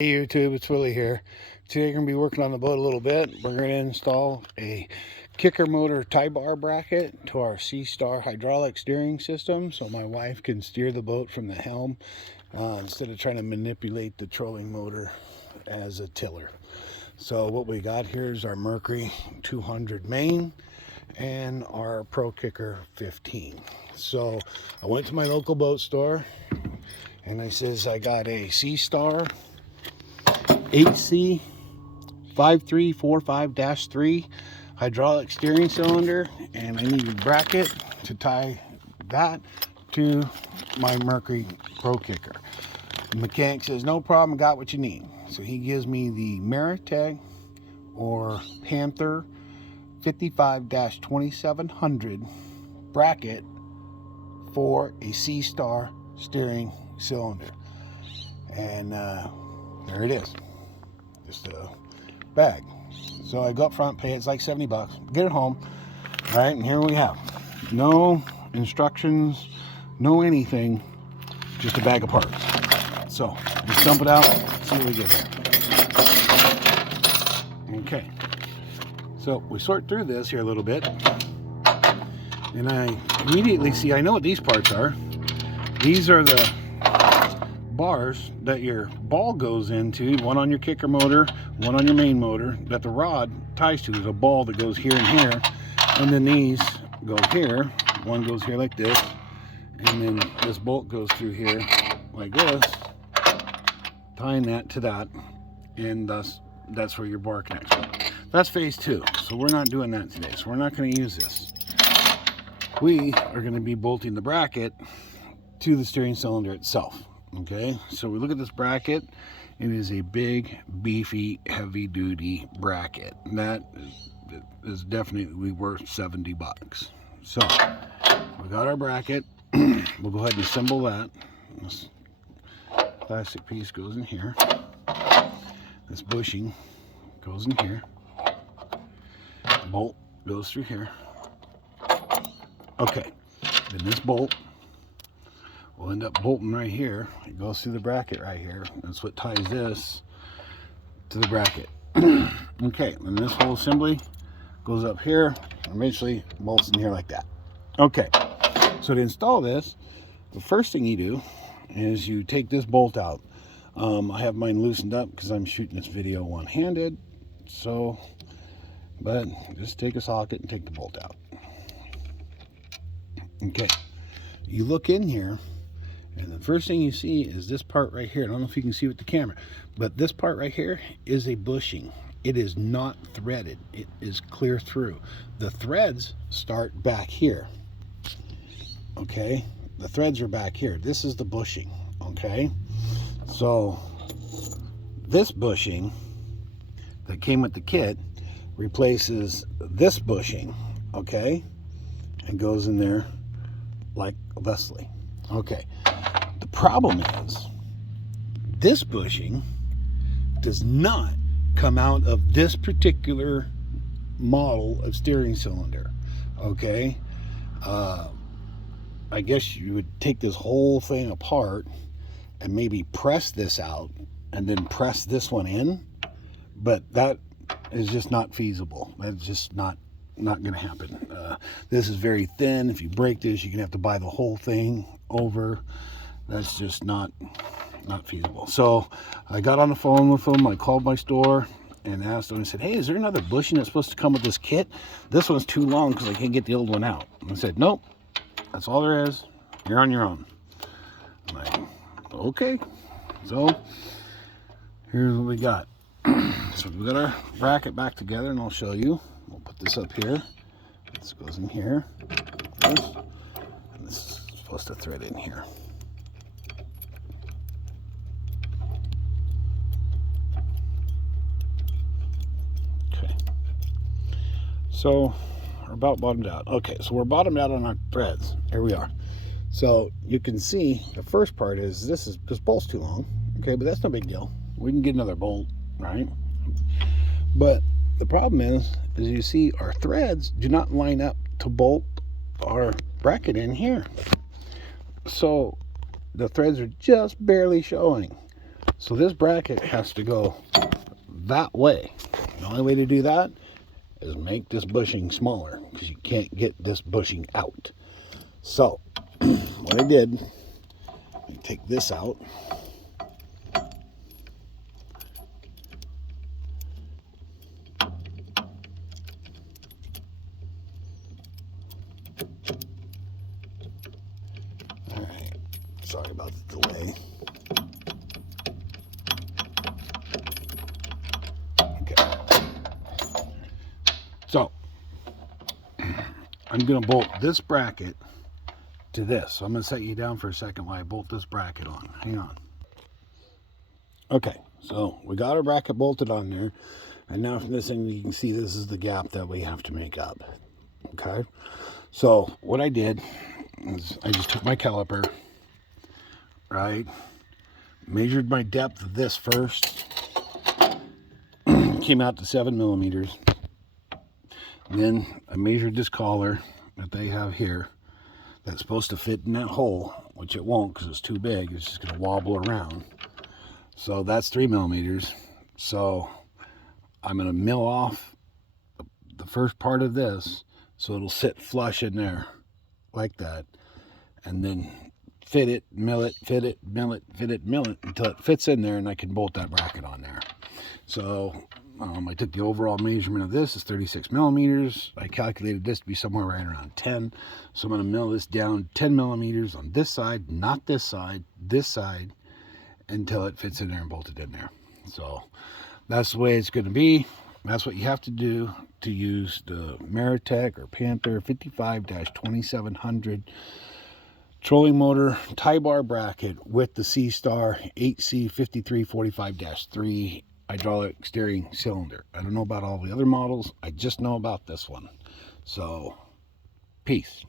Hey YouTube, it's Willie here. Today we're going to be working on the boat a little bit. We're going to install a kicker motor tie bar bracket to our Sea-Star hydraulic steering system so my wife can steer the boat from the helm instead of trying to manipulate the trolling motor as a tiller. So what we got here is our Mercury 200 main and our Pro Kicker 15. So I went to my local boat store and I says I got a Sea-Star HC 5345-3 hydraulic steering cylinder, and I need a bracket to tie that to my Mercury Pro Kicker. The mechanic says no problem, got what you need. So he gives me the Mercury or Panther 55-2700 bracket for a Sea-Star steering cylinder, and there it is. Just a bag. So I go up front, pay it. It's like $70, get it home. All right, and here we have no instructions, no anything, just a bag of parts. So let's dump it out, see what we get here. Okay, so we sort through this here a little bit, and I immediately see, I know what these parts are. These are the bars that your ball goes into, one on your kicker motor, one on your main motor, that the rod ties to. There's a ball that goes here and here, and then these go here. One goes here like this, and then this bolt goes through here like this, tying that to that, and thus that's where your bar connects. That's phase two, so we're not doing that today, so we're not going to use this. We are going to be bolting the bracket to the steering cylinder itself. Okay, so we look at this bracket. It is a big, beefy, heavy-duty bracket. That is definitely worth $70. So we got our bracket. We'll go ahead and assemble that. This plastic piece goes in here. This bushing goes in here. Bolt goes through here. Okay, then this bolt will end up bolting right here. It goes through the bracket right here. That's what ties this to the bracket. Okay, and this whole assembly goes up here, and eventually bolts in here like that. Okay, so to install this, the first thing you do is you take this bolt out. I have mine loosened up because I'm shooting this video one-handed, so, but just take a socket and take the bolt out. Okay, you look in here, and the first thing you see is this part right here. I don't know if you can see with the camera, but this part right here is a bushing. It is not threaded. It is clear through. The threads start back here. Okay, the threads are back here. This is the bushing. Okay, so this bushing that came with the kit replaces this bushing. Okay, and goes in there like thusly. Okay. The problem is this bushing does not come out of this particular model of steering cylinder. Okay, I guess you would take this whole thing apart and maybe press this out and then press this one in, but that is just not feasible. That's just not going to happen. This is very thin. If you break this, you're gonna have to buy the whole thing over. That's just not feasible. So I got on the phone with them. I called my store and asked them. I said, hey, is there another bushing that's supposed to come with this kit? This one's too long because I can't get the old one out. And I said, nope, that's all there is. You're on your own. I'm like, okay. So here's what we got. So we got our bracket back together, and I'll show you. We'll put this up here. This goes in here. This, and this is supposed to thread in here. Okay. So we're about bottomed out. Okay, so we're bottomed out on our threads. Here we are. So you can see the first part is this bolt's too long. Okay, but that's no big deal. We can get another bolt, right? But the problem is you see our threads do not line up to bolt our bracket in here. So the threads are just barely showing. So this bracket has to go that way. The only way to do that is make this bushing smaller, because you can't get this bushing out. So what I did, take this out. All right, sorry about the delay. So, I'm going to bolt this bracket to this. So I'm going to set you down for a second while I bolt this bracket on. Hang on. Okay, so we got our bracket bolted on there. And now from this thing, you can see this is the gap that we have to make up. Okay, so what I did is I just took my caliper, right, measured my depth of this first, came out to 7 millimeters. Then I measured this collar that they have here that's supposed to fit in that hole, which it won't because it's too big. It's just going to wobble around. So that's 3 millimeters. So I'm going to mill off the first part of this so it'll sit flush in there like that. And then fit it, mill it, fit it, mill it, fit it, mill it until it fits in there, and I can bolt that bracket on there. So I took the overall measurement of this is 36 millimeters. I calculated this to be somewhere right around 10. So I'm going to mill this down 10 millimeters on this side, not this side, until it fits in there and bolted in there. So that's the way it's going to be. That's what you have to do to use the Mercury or Panther 55-2700 trolling motor tie bar bracket with the C-Star 8C5345-3 hydraulic steering cylinder. I don't know about all the other models. I just know about this one. So, peace.